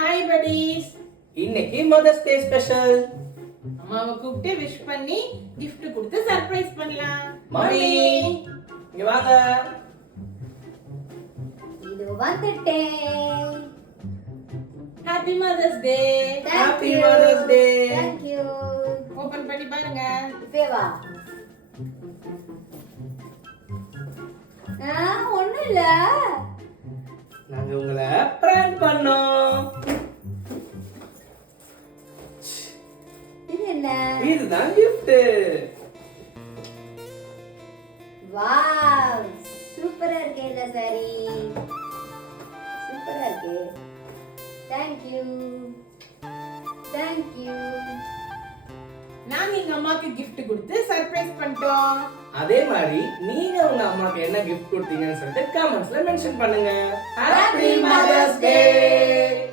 Hi buddies. இன்னைக்கு mother's day special. அம்மாவை கூப்பிட்டு விஷ் பண்ணி gift கொடுத்து சர்ப்ரைஸ் பண்ணலாம். மம்மி இங்க வாங்க. இது வந்துட்டேன். Happy mother's day. Happy Mother's Day. Thank you. Open பண்ணி பாருங்க. இப்பே வா. ஒண்ணும் இல்ல. நாங்க உங்களை பிராங்க் பண்ணோம். இது என்ன? இதுதான் gift. வாவ், சூப்பரா இருக்கே இந்த சாரி. சூப்பரா இருக்கு. Thank you. Thank you. நாங்க எங்க அம்மாக்கு gift கொடுத்து சர்ப்ரைஸ் பண்ணிட்டோம். அதே மாதிரி நீங்க உங்க அம்மாக்கு என்ன gift கொடுத்தீங்கன்னு சொல்லிட்டு கமெண்ட்ஸ்ல மென்ஷன் பண்ணுங்க. Happy Mother's Day.